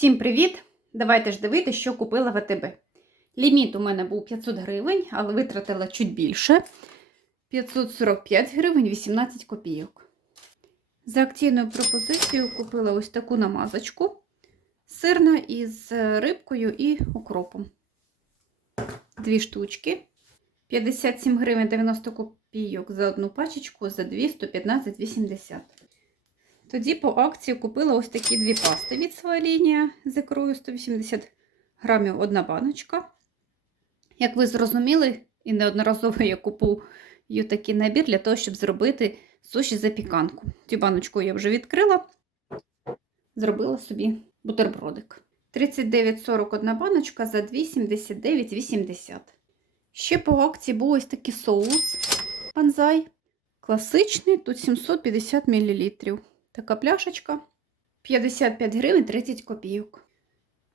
Всім привіт! Давайте ж дивитися, що купила в АТБ. Ліміт у мене був 500 гривень, але витратила чуть більше. 545 гривень 18 копійок. За акційною пропозицією купила ось таку намазочку сирна із рибкою і укропом. Дві штучки. 57 гривень 90 копійок за одну пачечку, за дві 115,80. Тоді по акції купила ось такі дві пасти від своя лінія з ікрою 180 грамів одна баночка. Як ви зрозуміли, і неодноразово я купую такий набір для того, щоб зробити суші запіканку. Цю баночку я вже відкрила, зробила собі бутербродик. 39,41 баночка за 2,79,80. Ще по акції був ось такий соус панзай. Класичний, тут 750 мл. Така пляшечка 55 гривень 30 копійок.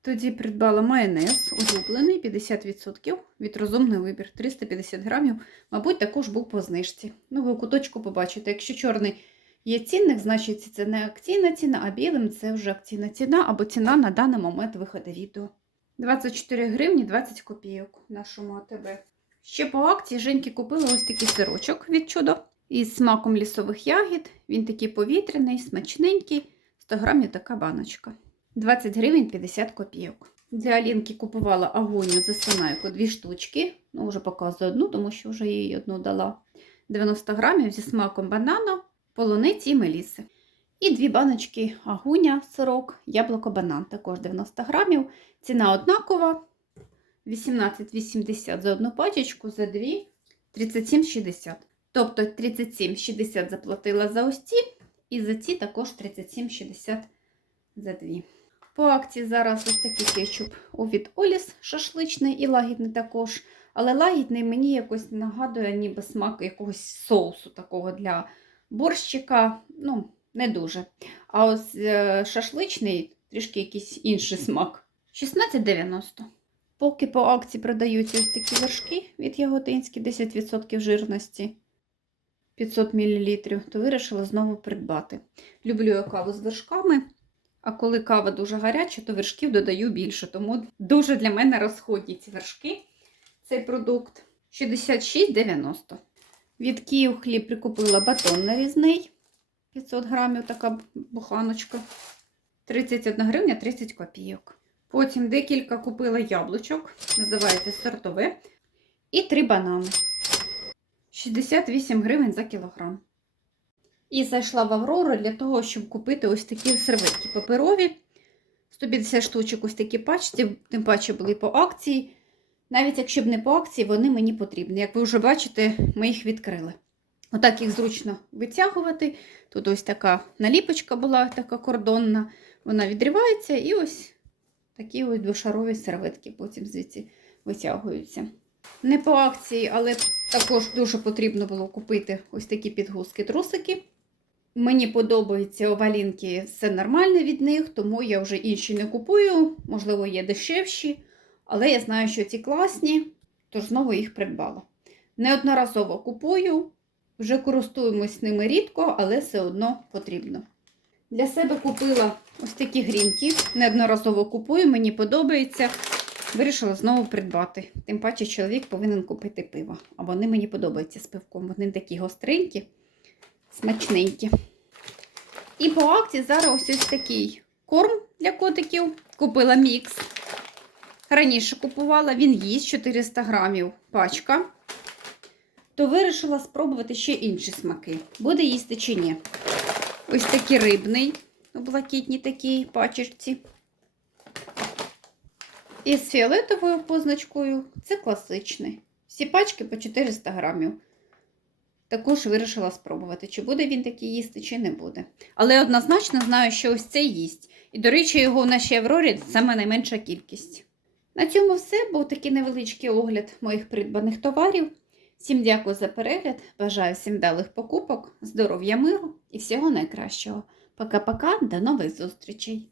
Тоді придбала майонез улюблений 50% від розумний вибір 350 грамів. Мабуть, також був по знижці. Ну, ви у куточку побачите, якщо чорний є цінник, значить це не акційна ціна, а білим це вже акційна ціна або ціна на даний момент виходу відео. 24 гривні 20 копійок нашому АТБ. Ще по акції Женьки купила ось такий сирочок від чудо із смаком лісових ягід. Він такий повітряний, смачненький. 100 грамів така баночка. 20 гривень 50 копійок. Для Алінки купувала агонію за свинайку дві штучки. Ну, вже показую одну, тому що вже їй одну дала. 90 грамів зі смаком банану, полуниці і меліси. І дві баночки агуня, сирок, яблуко, банан. Також 90 грамів. Ціна однакова. 18,80 за одну пачечку, за дві 37,60. Тобто 37,60 заплатила за ось ці, і за ці також 37,60 за дві. По акції зараз ось такий кетчуп від Оліс шашличний і лагідний також. Але лагідний мені якось нагадує ніби смак якогось соусу такого для борщика. Ну, не дуже. А ось е, шашличний трішки якийсь інший смак. 16,90. Поки по акції продаються ось такі вершки від Яготинські, 10% жирності 500 мл, то вирішила знову придбати. Люблю я каву з вершками, а коли кава дуже гаряча, то вершків додаю більше. Тому дуже для мене розходні ці вершки, цей продукт 66,90. Від Київ хліб прикупила батон нарізний 500 грамів, така буханочка. 31 гривня 30 копійок. Потім декілька купила яблучок, називається сортове. І три банани. 68 гривень за кілограм. І зайшла в Аврору для того, щоб купити ось такі серветки паперові. 150 штучок ось такі пачці, тим паче були по акції. Навіть якщо б не по акції, вони мені потрібні. Як ви вже бачите, ми їх відкрили. Отак їх зручно витягувати. Тут ось така наліпочка була, така кордонна. Вона відривається і ось такі ось двошарові серветки потім звідси витягуються. Не по акції, але також дуже потрібно було купити ось такі підгузки-трусики. Мені подобається овалінки, все нормальне від них, тому я вже інші не купую, можливо, є дешевші. Але я знаю, що ці класні, тож знову їх придбала. Неодноразово купую, вже користуємось ними рідко, але все одно потрібно. Для себе купила ось такі грінки. Неодноразово купую, мені подобається. Вирішила знову придбати. Тим паче, чоловік повинен купити пиво. А вони мені подобаються з пивком. Вони такі гостренькі, смачненькі. І по акції зараз ось ось такий корм для котиків. Купила мікс. Раніше купувала, він їсть 400 грамів пачка. То вирішила спробувати ще інші смаки. Буде їсти чи ні. Ось такий рибний, блакитній такій пачечці. І з фіолетовою позначкою це класичний. Всі пачки по 400 грамів. Також вирішила спробувати, чи буде він такий їсти, чи не буде. Але однозначно знаю, що ось це їсть. І, до речі, його в нашій Аврорі саме найменша кількість. На цьому все. Був такий невеличкий огляд моїх придбаних товарів. Всім дякую за перегляд. Бажаю всім далих покупок, здоров'я миру і всього найкращого. Пока-пока, до нових зустрічей!